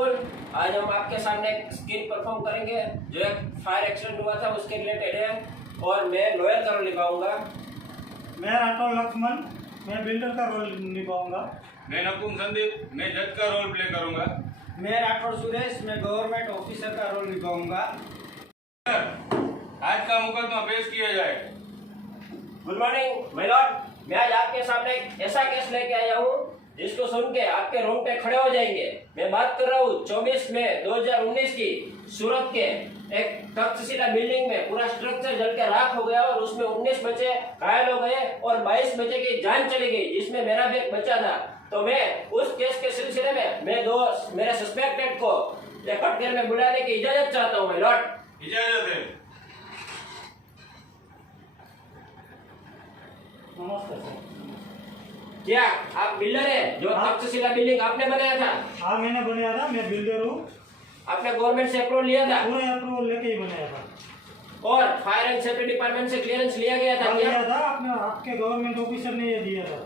आज हम आपके सामने एक स्किल परफॉर्म करेंगे जो एक फायर एक्सीडेंट हुआ था उसके रिलेटेड है और मैं लॉयर का रोल निभाऊंगा। मैं राठौर लक्ष्मण, मैं बिल्डर का रोल निभाऊंगा। मैं नकुम संदीप, मैं जज का रोल प्ले करूंगा। मैं राठौर सुरेश, मैं गवर्नमेंट ऑफिसर का रोल निभाऊंगा। आज का मुकदमा पेश किया जाए। गुड मॉर्निंग माय लॉर्ड, मैं आज आपके सामने एक ऐसा केस लेके आया हूँ जिसको सुन के आपके रोंगटे खड़े हो जाएंगे। मैं बात कर रहा हूँ 24 मई 2019 की सूरत के एक तक्षशिला बिल्डिंग में पूरा स्ट्रक्चर जल के राख हो गया और उसमें 19 बच्चे घायल हो गए और 22 बच्चे की जान चली गई जिसमें मेरा भी एक बच्चा था। तो मैं उस केस के सिलसिले में मैं मेरे सस्पेक्टेड को कटघर में बुलाने की इजाजत चाहता हूँ माय लॉर्ड। इजाजत है। नमस्ते सर। क्या आप बिल्डर है जो तक्षशिला बिल्डिंग आपने बनाया था? हाँ, मैंने बनाया था, मैं बिल्डर हूँ। आपने गवर्नमेंट से अप्रूवल लिया था? पूरे अप्रूवल लेके ही बनाया था। और फायर एंड सेफ्टी डिपार्टमेंट से क्लियरेंस लिया गया था? लिया था, आपके गवर्नमेंट ऑफिसर ने ये दिया था।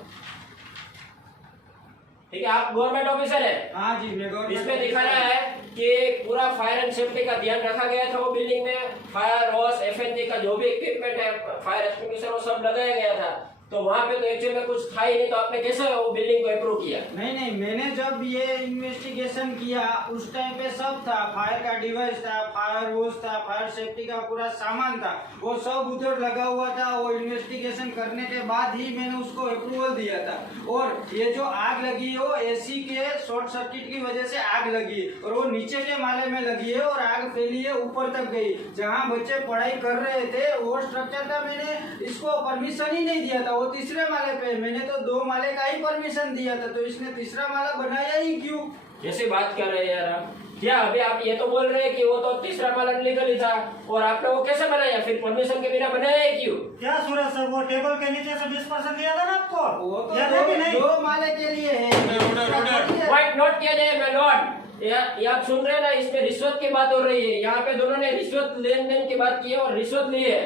ठीक है, आप गवर्नमेंट ऑफिसर है? हाँ जी, मैं गवर्नमेंट। इसमें दिखा रहा है कि पूरा फायर एंड सेफ्टी का ध्यान रखा गया था। वो बिल्डिंग में फायर हॉस एफएनजी का जो भी इक्विपमेंट है, फायर एक्सटिंग्विशर, वो सब लगाया गया था। तो वहाँ पे तो एक्चुअली में कुछ था ही नहीं, तो आपने कैसे वो बिल्डिंग को अप्रूव किया? नहीं, मैंने जब ये इन्वेस्टिगेशन किया उस टाइम पे सब था, फायर का डिवाइस था, फायर होस था, फायर सेफ्टी का पूरा सामान था, वो सब उधर लगा हुआ था। वो इन्वेस्टिगेशन करने के बाद ही मैंने उसको अप्रूवल दिया था। और ये जो आग लगी है वो एसी के शॉर्ट सर्किट की वजह से आग लगी है और वो नीचे के माले में लगी है और आग फैली है, ऊपर तक गई। जहाँ बच्चे पढ़ाई कर रहे थे वो स्ट्रक्चर था, मैंने इसको परमिशन ही नहीं दिया था। वो तीसरे माले पे, मैंने तो 2 माले का ही परमिशन दिया था, तो इसने तीसरा माला बनाया ही क्यों? कैसे बात कर रहे हैं यार आप? क्या अभी आप ये तो बोल रहे हैं कि वो तो तीसरा माला अनलीगल ही था और आपने वो कैसे बनाया? फिर परमिशन के बिना बनाया है क्यों? क्या सूरज सर, वो टेबल के नीचे से 20% दिया था ना आपको? वो तो याद है कि नहीं? 2 माले के लिए है। पॉइंट नोट किया जाए माय लॉर्ड। ये आप सुन रहे हैं ना, इसमें रिश्वत की बात हो रही है। यहाँ पे दोनों ने रिश्वत लेन देन की बात की है और रिश्वत ली है।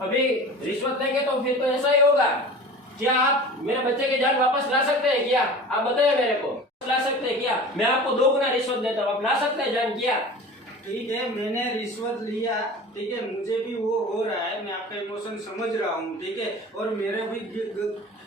अभी रिश्वत देंगे तो फिर तो ऐसा ही होगा। क्या आप मेरे बच्चे की जान वापस ला सकते हैं? क्या आप बताइए मेरे को, ला सकते हैं क्या? मैं आपको 2 गुना रिश्वत देता हूँ, आप ला सकते हैं जान? क्या ठीक है, मैंने रिश्वत लिया, ठीक है, मुझे भी वो हो रहा है, मैं आपका इमोशन समझ रहा हूँ, ठीक है, और मेरा भी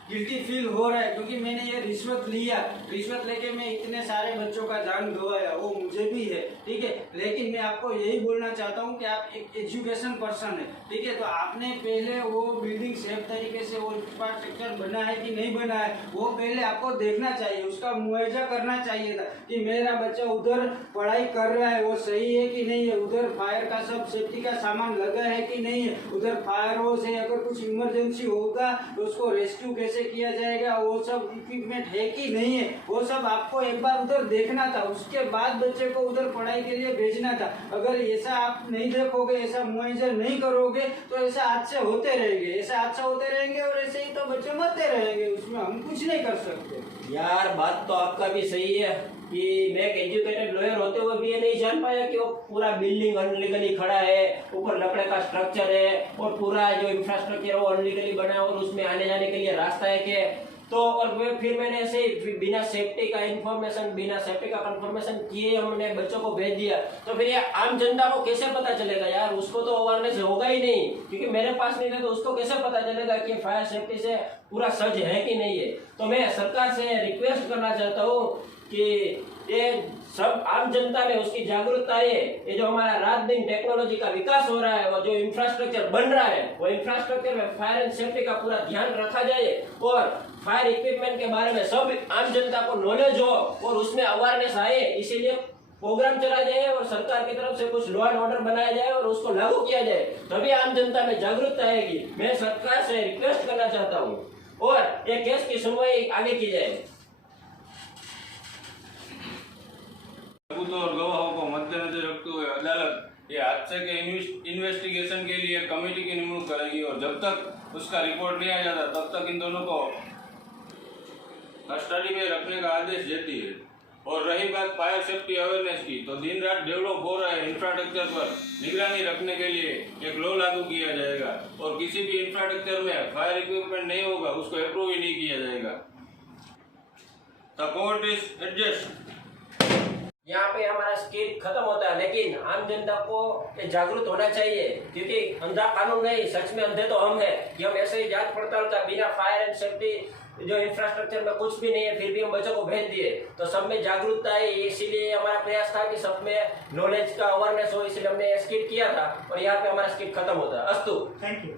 गिल्टी फील हो रहा है क्योंकि मैंने ये रिश्वत लिया। रिश्वत लेके मैं इतने सारे बच्चों का जान गंवाया, वो मुझे भी है, ठीक है। लेकिन मैं आपको यही बोलना चाहता हूँ कि आप एक एजुकेशन पर्सन है, ठीक है, तो आपने पहले वो बिल्डिंग सेफ तरीके से वो इंफ्रास्ट्रक्चर बना है कि नहीं बना है, वो पहले आपको देखना चाहिए, उसका मुआवजा करना चाहिए था कि मेरा बच्चा उधर पढ़ाई कर रहा है वो सही है कि नहीं है, उधर फायर का सब सेफ्टी का सामान लगा है कि नहीं है, उधर फायर हाउस है, अगर कुछ इमरजेंसी होगा तो उसको रेस्क्यू कैसे किया जाएगा, वो सब इक्विपमेंट है कि नहीं है, वो सब आपको एक बार उधर देखना था। उसके बाद बच्चे को उधर पढ़ाई के लिए भेजना था। अगर ऐसा आप नहीं देखोगे, ऐसा मुआवजा नहीं करोगे तो ऐसा हादसे होते रहेंगे, ऐसे हादसे होते रहेंगे और ऐसे ही तो बच्चे मरते रहेंगे, उसमें हम कुछ नहीं कर सकते। यार, बात तो आपका भी सही है कि मैं एक एजुकेटेड लॉयर होते हुए भी ये नहीं जान पाया कि वो पूरा बिल्डिंग अनलीगली खड़ा है, ऊपर लकड़े का स्ट्रक्चर है और पूरा जो इंफ्रास्ट्रक्चर है वो अनलीगली बना है और उसमें आने जाने के लिए रास्ता है कि तो और फिर मैंने ऐसे बिना सेफ्टी का इंफॉर्मेशन, बिना सेफ्टी का कंफर्मेशन किए हमने बच्चों को भेज दिया। तो फिर ये आम जनता को कैसे पता चलेगा यार? उसको तो अवेयरनेस होगा ही नहीं क्योंकि मेरे पास नहीं था, तो उसको कैसे पता चलेगा कि फायर सेफ्टी से पूरा सज्ज है कि नहीं है? तो मैं सरकार से रिक्वेस्ट करना चाहता हूँ कि ये सब आम जनता में उसकी जागरूकता है। ये जो हमारा रात दिन टेक्नोलॉजी का विकास हो रहा है, वो जो इंफ्रास्ट्रक्चर बन रहा है, वो इंफ्रास्ट्रक्चर में फायर एंड सेफ्टी का पूरा ध्यान रखा जाए और फायर इक्विपमेंट के बारे में सब आम जनता को नॉलेज हो और उसमें अवेयरनेस आए, इसीलिए प्रोग्राम चला जाए और सरकार की तरफ से कुछ लॉ एंड ऑर्डर बनाया जाए और उसको लागू किया जाए, तभी आम जनता में जागरूकता आएगी। मैं सरकार से रिक्वेस्ट करना चाहता हूँ और ये केस की सुनवाई आगे की जाए। सबूतों और गवाहों को मद्देनजर रखते हुए अदालत ये हादसे के इन्वेस्टिगेशन के लिए कमेटी की नियुक्ति करेगी और जब तक उसका रिपोर्ट नहीं आ जाता तब तक इन दोनों को कस्टडी में रखने का आदेश देती है। और रही बात फायर सेफ्टी अवेयरनेस की, तो दिन रात डेवलप हो रहे इंफ्रास्ट्रक्चर पर निगरानी रखने के लिए एक लॉ लागू किया जाएगा और किसी भी इंफ्रास्ट्रक्चर में फायर इक्विपमेंट नहीं होगा उसको अप्रूव ही नहीं किया जाएगा। The court is adjust. यहाँ पे हमारा स्किट खत्म होता है। लेकिन आम जनता को ये जागरूक होना चाहिए, क्योंकि अंधा कानून नहीं, सच में अंधे तो हम हैं कि हम ऐसे ही जांच पड़ताल का बिना फायर एंड सेफ्टी जो इंफ्रास्ट्रक्चर में कुछ भी नहीं है फिर भी हम बच्चों को भेज दिए। तो सब में जागरूकता है, इसीलिए हमारा प्रयास था कि सब में नॉलेज का अवेयरनेस हो, इसलिए हमने स्किट किया था और यहाँ पे हमारा स्किट खत्म होता है। अस्तु। Thank you.